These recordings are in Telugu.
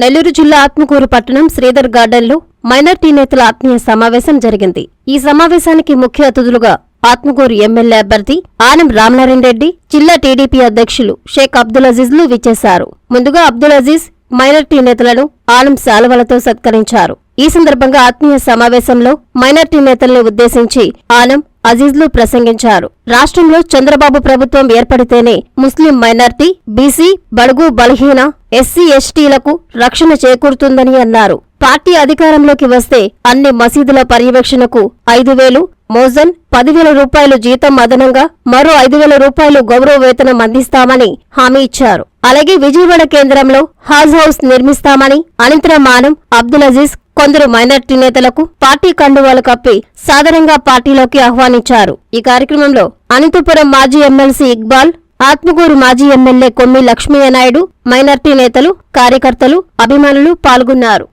నెల్లూరు జిల్లా ఆత్మకూరు పట్టణం శ్రీధర్ గార్డెన్లో మైనార్టీ నేతల ఆత్మీయ సమావేశం జరిగింది. ఈ సమావేశానికి ముఖ్య అతిథులుగా ఆత్మకూరు ఎమ్మెల్యే అభ్యర్థి ఆనం రామనారాయణ రెడ్డి జిల్లా టీడీపీ అధ్యక్షులు షేక్ అబ్దుల్ అజీజ్లు విచ్చేశారు. ముందుగా అబ్దుల్ అజీజ్ మైనార్టీ నేతలను ఆనం శాలువలతో సత్కరించారు. ఈ సందర్భంగా ఆత్మీయ సమావేశంలో మైనార్టీ నేతల్ని ఉద్దేశించి ఆనం అజీజ్లు ప్రసంగించారు. రాష్ట్రంలో చంద్రబాబు ప్రభుత్వం ఏర్పడితేనే ముస్లిం మైనార్టీ బీసీ బడుగు బలహీన ఎస్సీ ఎస్టీలకు రక్షణ చేకూరుతుందని అన్నారు. పార్టీ అధికారంలోకి వస్తే అన్ని మసీదుల పర్యవేక్షణకు ఐదు వేలు మోజన్ పదివేల రూపాయలు జీతం అదనంగా మరో ఐదు వేల రూపాయలు గౌరవ వేతనం అందిస్తామని హామీ ఇచ్చారు. అలాగే విజయవాడ కేంద్రంలో హాజ్ హౌస్ నిర్మిస్తామని అనంతరం మానం అబ్దుల్ అజీజ్ కొందరు మైనార్టీ నేతలకు పార్టీ కండువాలు కప్పి సాధారణంగా పార్టీలోకి ఆహ్వానించారు. ఈ కార్యక్రమంలో అనంతపురం మాజీ ఎమ్మెల్సీ ఇక్బాల్ ఆత్మకూరు మాజీ ఎమ్మెల్యే కొమ్మి లక్ష్మీనాయుడు మైనార్టీ నేతలు కార్యకర్తలు అభిమానులు పాల్గొన్నారు.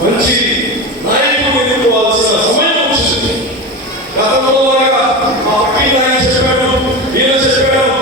మంచి నాయకుడు ఎదుర్కోవాల్సిన సమయం వచ్చింది. గతంలో మా పక్కన ఆయన చెప్పాడు ఈయన చెప్పాడు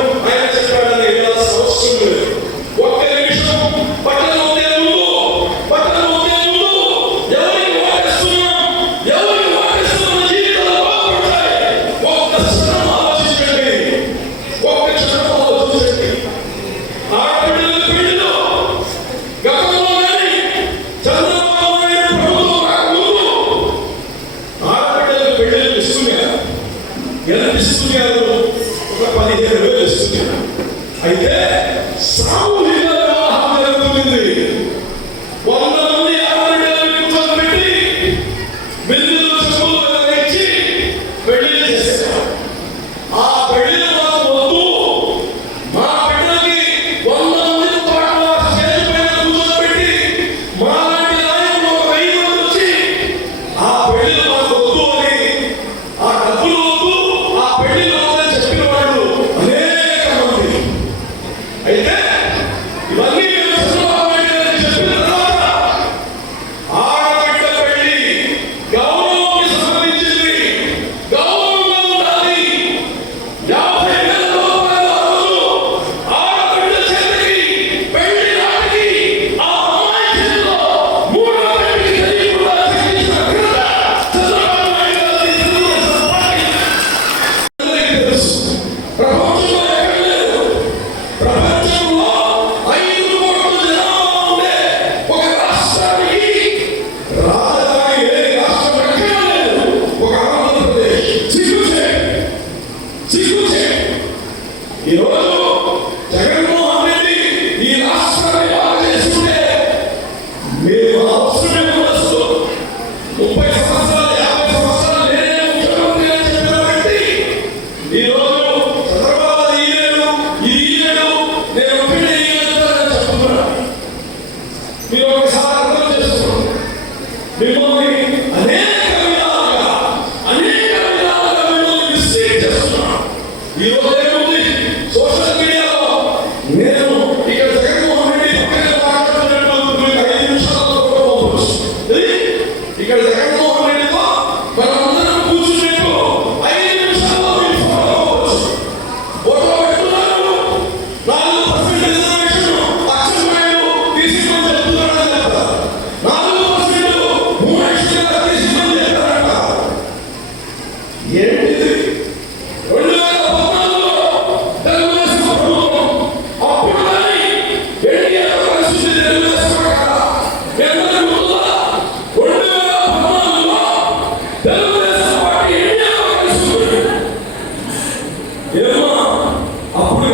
ఏమో? అప్పుడు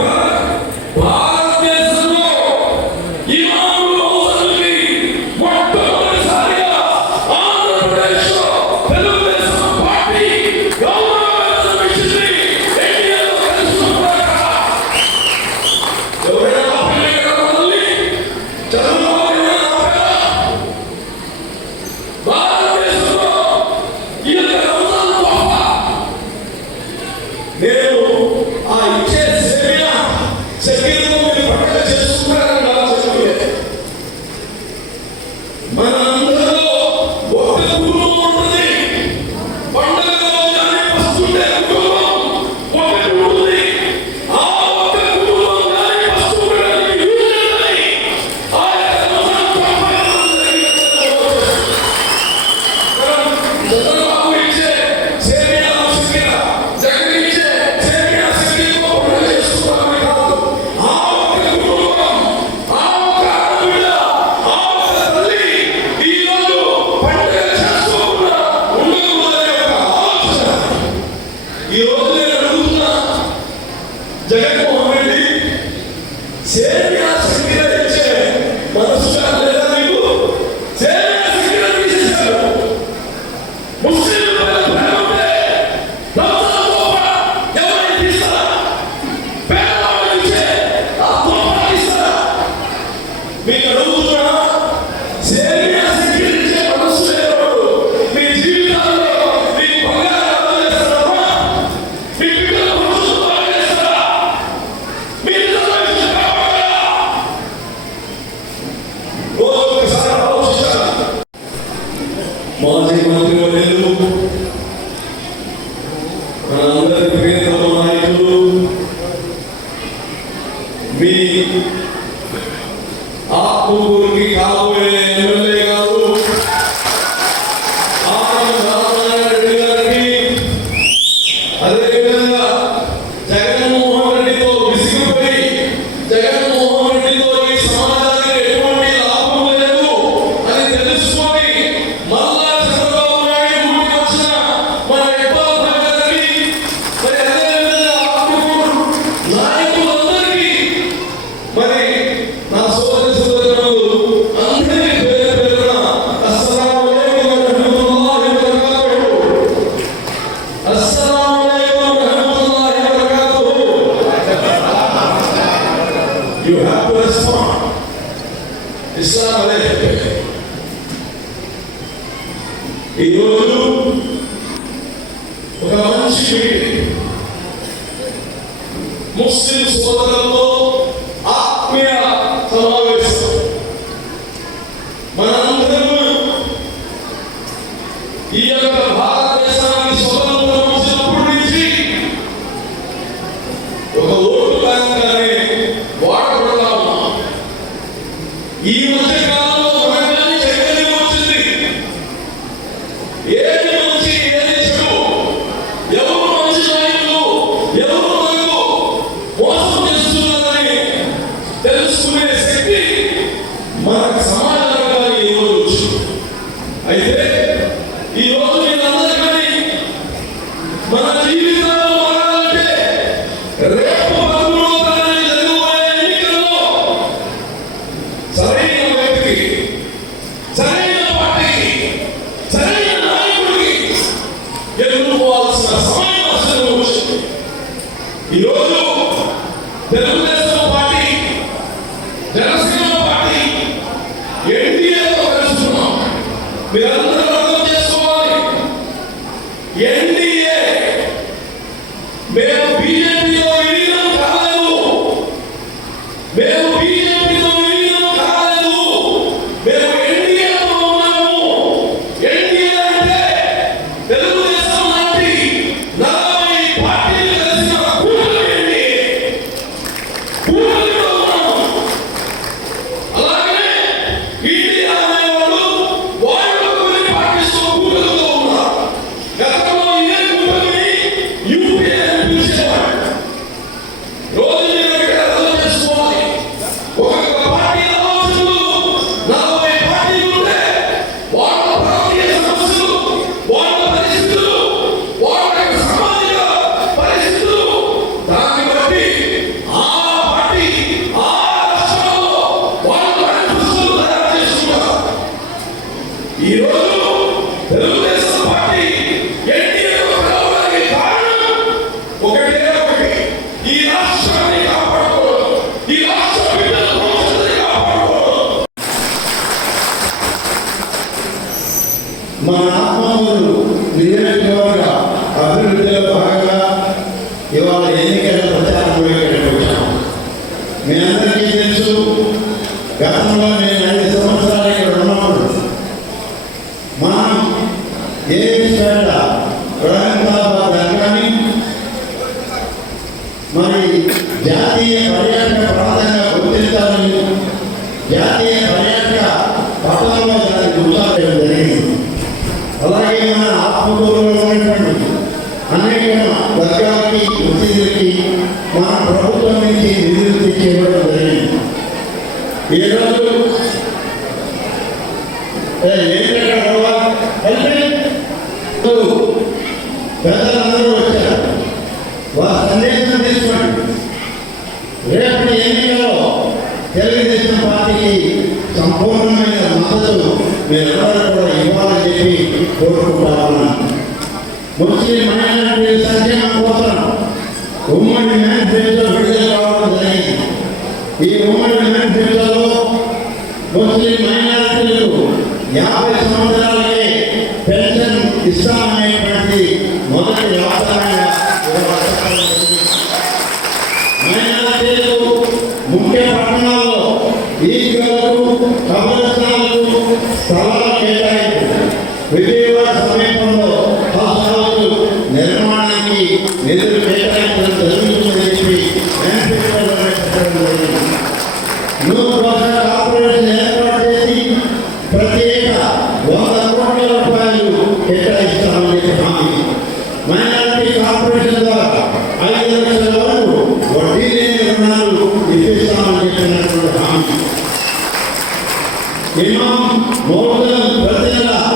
మీకు E agora vai. Somebody వారికి ఉత్తీర్ణకి మన ప్రభుత్వం నుంచి నిధులు తెచ్చేయడం జరిగింది. ఏ రోజు? ప్రజలందరూ వచ్చారు. వారి సందేశం తీసుకోండి. రేపటి సంపూర్ణమైన మద్దతు మీరందరూ కూడా ఇవ్వాలని చెప్పి కోరుకుంటా ముస్లిం మైనారిటీ సంక్షేమ కోసం ఉమ్మడి మేనిఫెస్టో విడుదల కావడం జరిగింది ఈ ఉమ్మడి మేనిఫెస్టోలో ముస్లిం మైనారిటీలకు యాభై సంవత్సరాలకే పెన్షన్ ఇస్తామనేటువంటి మొదటి వాతావరణంగా మైనారిటీలకు ముఖ్య పట్టణాల్లో ఈ గదులు స్థలాలు more than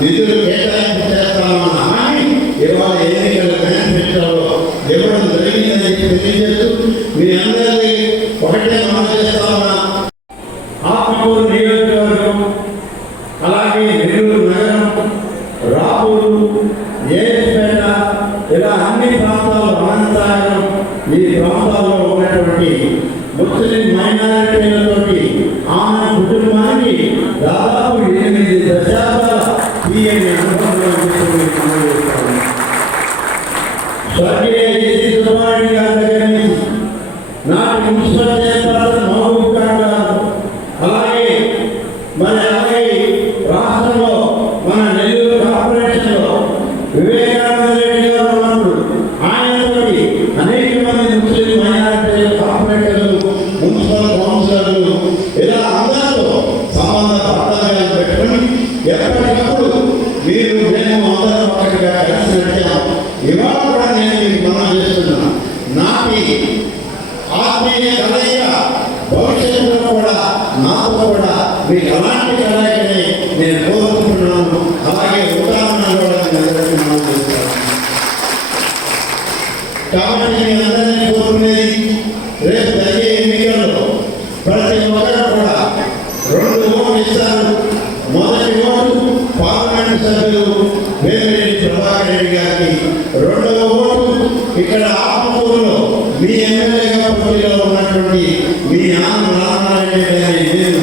Entonces, esta ఇవాళ కూడా నేను మీకు మనం చేస్తున్నా నాపి ఆత్మీయ కలయిక భవిష్యత్తులో కూడా నాతో కూడా మీకు అలాంటి కలయికని నేను కోరుకుంటున్నాను. అలాగే ఉదాహరణ కూడా కాబట్టి నేను అందరినీ కోరుకునేది రేపు జరిగే ఎన్నికల్లో ప్రతి ఒక్కరు కూడా రెండు ఓట్లు ఇస్తారు. మొదటి ఓటు పార్లమెంట్ సభ్యులు ఉన్నటువంటి మీ ఆనంద రామారెడ్డి గారి నేను